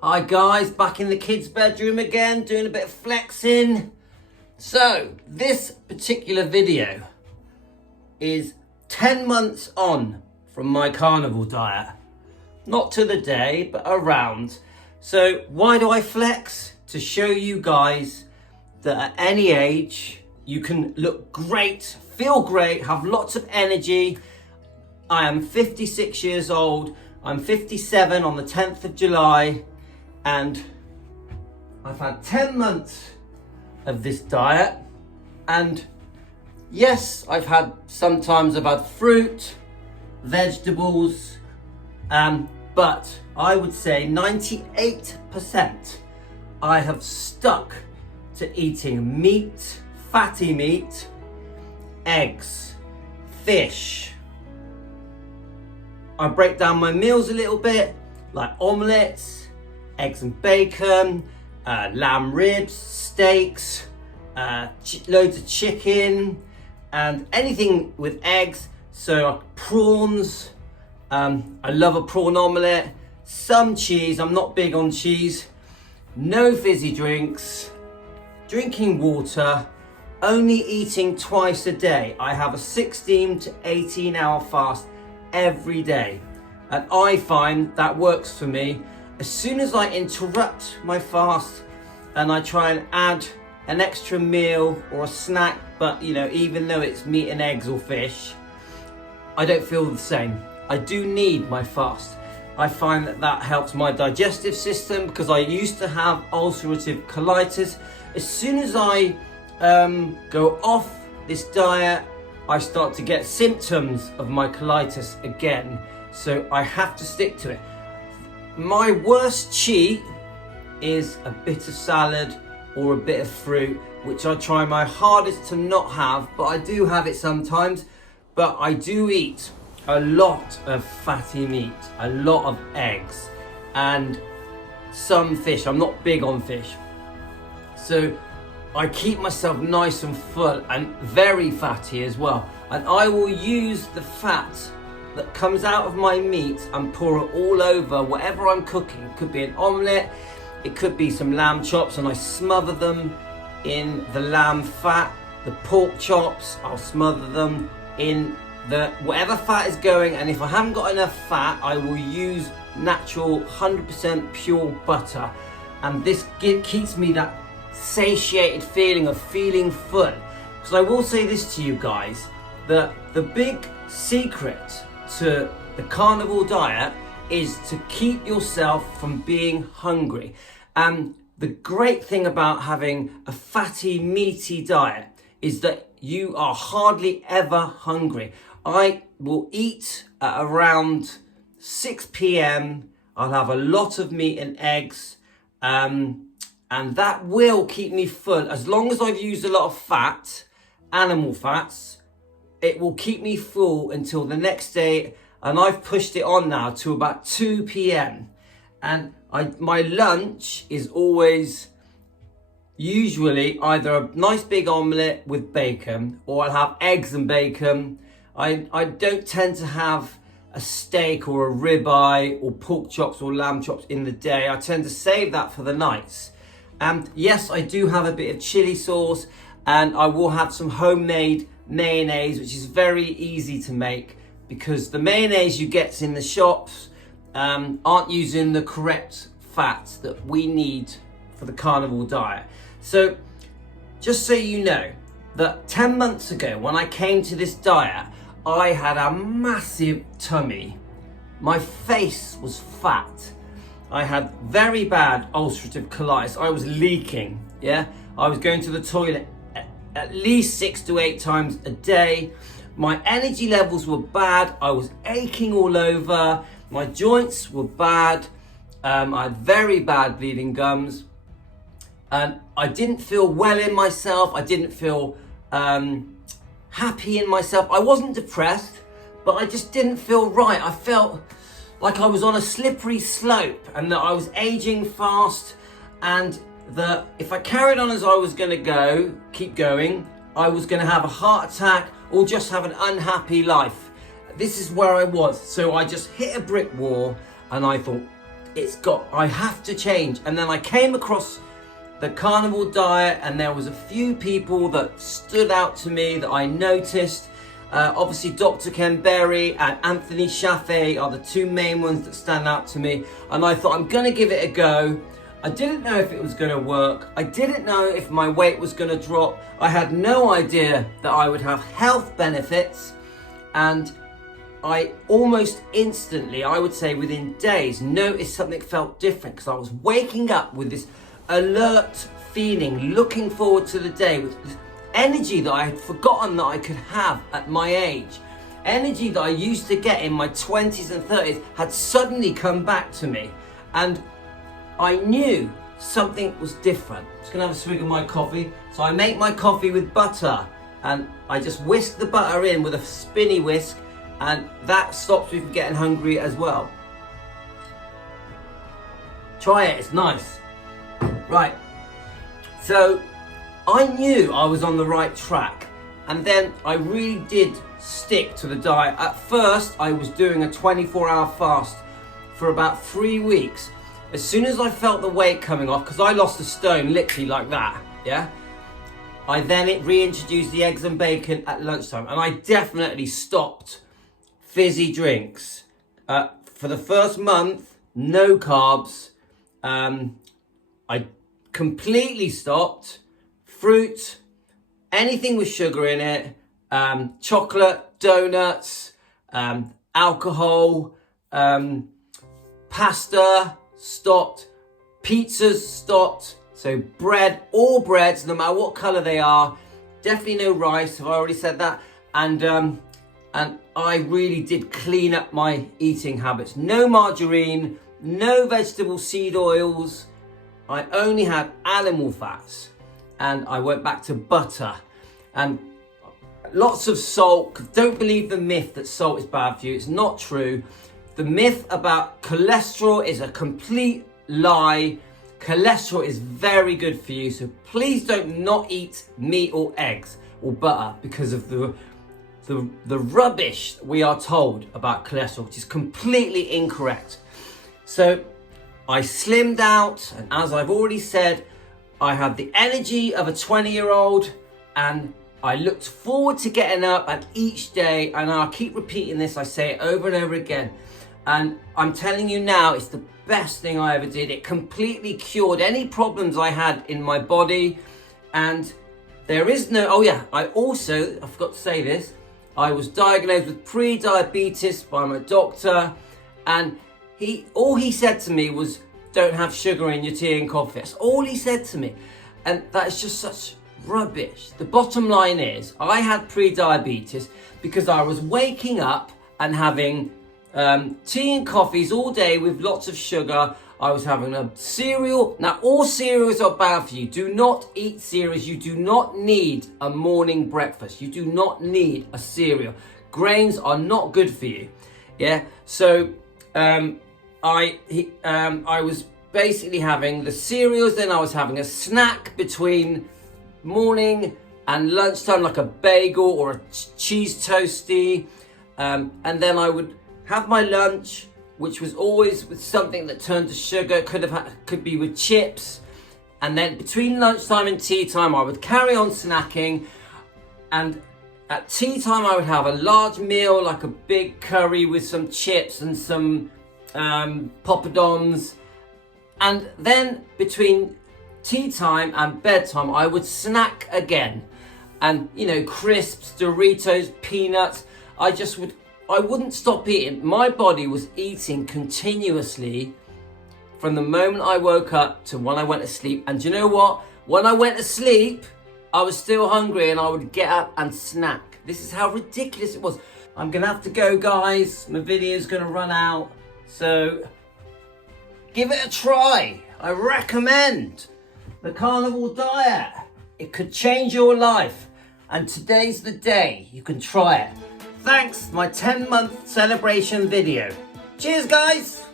Hi guys, back in the kids' bedroom again, doing a bit of flexing. So, this particular video is 10 months on from my carnivore diet. Not to the day, but around. So, why do I flex? To show you guys that at any age, you can look great, feel great, have lots of energy. I am 56 years old. I'm 57 on the 10th of July. And I've had 10 months of this diet, and yes, sometimes I've had fruit, vegetables, but I would say 98% I have stuck to eating meat, fatty meat, eggs, fish. I break down my meals a little bit, like omelettes, eggs and bacon, lamb ribs, steaks, loads of chicken, and anything with eggs. So prawns, I love a prawn omelette, some cheese, I'm not big on cheese, no fizzy drinks, drinking water, only eating twice a day. I have a 16 to 18 hour fast every day, and I find that works for me. As soon as I interrupt my fast and I try and add an extra meal or a snack, but even though it's meat and eggs or fish, I don't feel the same. I do need my fast. I find that helps my digestive system, because I used to have ulcerative colitis. As soon as I go off this diet, I start to get symptoms of my colitis again. So I have to stick to it. My worst cheat is a bit of salad or a bit of fruit, which I try my hardest to not have, but I do have it sometimes. But I do eat a lot of fatty meat, a lot of eggs, and some fish. I'm not big on fish. So I keep myself nice and full and very fatty as well. And I will use the fat that comes out of my meat and pour it all over whatever I'm cooking. It could be an omelette, it could be some lamb chops, and I smother them in the lamb fat. The pork chops, I'll smother them in the whatever fat is going, and if I haven't got enough fat, I will use natural 100% pure butter, and this keeps me that satiated feeling of feeling full. So I will say this to you guys, that the big secret to the carnivore diet is to keep yourself from being hungry. And the great thing about having a fatty, meaty diet is that you are hardly ever hungry. I will eat at around 6 p.m. I'll have a lot of meat and eggs, and that will keep me full. As long as I've used a lot of fat, animal fats, it will keep me full until the next day, and I've pushed it on now to about 2 p.m. And my lunch is always usually either a nice big omelette with bacon, or I'll have eggs and bacon. I don't tend to have a steak or a ribeye or pork chops or lamb chops in the day. I tend to save that for the nights. And yes, I do have a bit of chili sauce, and I will have some homemade mayonnaise, which is very easy to make, because the mayonnaise you get in the shops aren't using the correct fats that we need for the carnivore diet. So just so you know, that 10 months ago when I came to this diet, I had a massive tummy. My face was fat. I had very bad ulcerative colitis. I was leaking, I was going to the toilet at least 6 to 8 times a day. My energy levels were bad. I was aching all over. My joints were bad. I had very bad bleeding gums. And I didn't feel well in myself. I didn't feel happy in myself. I wasn't depressed, but I just didn't feel right. I felt like I was on a slippery slope, and that I was aging fast, and that if I carried on as I was going to keep going, I was going to have a heart attack or just have an unhappy life. This is where I was. So I just hit a brick wall, and I thought, I have to change. And then I came across the carnivore diet, and there was a few people that stood out to me that I noticed. Obviously Dr. Ken Berry and Anthony Chaffee are the two main ones that stand out to me, and I thought, I'm gonna give it a go. I didn't know if it was gonna work. I didn't know if my weight was gonna drop. I had no idea that I would have health benefits, and I almost instantly, I would say within days, noticed something felt different, because I was waking up with this alert feeling, looking forward to the day, with this energy that I had forgotten that I could have at my age. Energy that I used to get in my 20s and 30s had suddenly come back to me, and I knew something was different. I'm just gonna have a swig of my coffee. So I make my coffee with butter, and I just whisk the butter in with a spinny whisk, and that stops me from getting hungry as well. Try it, it's nice. Right, so I knew I was on the right track, and then I really did stick to the diet. At first, I was doing a 24-hour fast for about 3 weeks. As soon as I felt the weight coming off, because I lost a stone literally like that, yeah? I then reintroduced the eggs and bacon at lunchtime, and I definitely stopped fizzy drinks. For the first month, no carbs. I completely stopped fruit, anything with sugar in it, chocolate, donuts, alcohol, pasta, stopped, pizzas stopped, so bread, all breads, no matter what colour they are, definitely no rice, have I already said that, and I really did clean up my eating habits. No margarine, no vegetable seed oils, I only had animal fats, and I went back to butter, and lots of salt. Don't believe the myth that salt is bad for you, it's not true. The myth about cholesterol is a complete lie. Cholesterol is very good for you, so please don't not eat meat or eggs or butter because of the rubbish we are told about cholesterol, which is completely incorrect. So I slimmed out, and as I've already said, I had the energy of a 20-year-old, and I looked forward to getting up, and each day, and I'll keep repeating this, I say it over and over again, and I'm telling you now, it's the best thing I ever did. It completely cured any problems I had in my body, and there is no, oh yeah, I forgot to say this, I was diagnosed with pre-diabetes by my doctor, and all he said to me was, don't have sugar in your tea and coffee. That's all he said to me, and that is just such rubbish. The bottom line is, I had pre-diabetes because I was waking up and having tea and coffees all day with lots of sugar. I was having a cereal. Now, all cereals are bad for you. Do not eat cereals. You do not need a morning breakfast. You do not need a cereal. Grains are not good for you. Yeah. So I was basically having the cereals. Then I was having a snack between morning and lunchtime, like a bagel or a cheese toastie, and then I would have my lunch, which was always with something that turned to sugar. Could be with chips, and then between lunchtime and tea time I would carry on snacking, and at tea time I would have a large meal, like a big curry with some chips and some poppadoms, and then between tea time and bedtime I would snack again, and crisps, Doritos, peanuts. I wouldn't stop eating. My body was eating continuously from the moment I woke up to when I went to sleep. And do you know what? When I went to sleep, I was still hungry and I would get up and snack. This is how ridiculous it was. I'm gonna have to go, guys. My video's gonna run out. So give it a try. I recommend the carnivore diet. It could change your life. And today's the day you can try it. Thanks, my 10-month celebration video. Cheers, guys.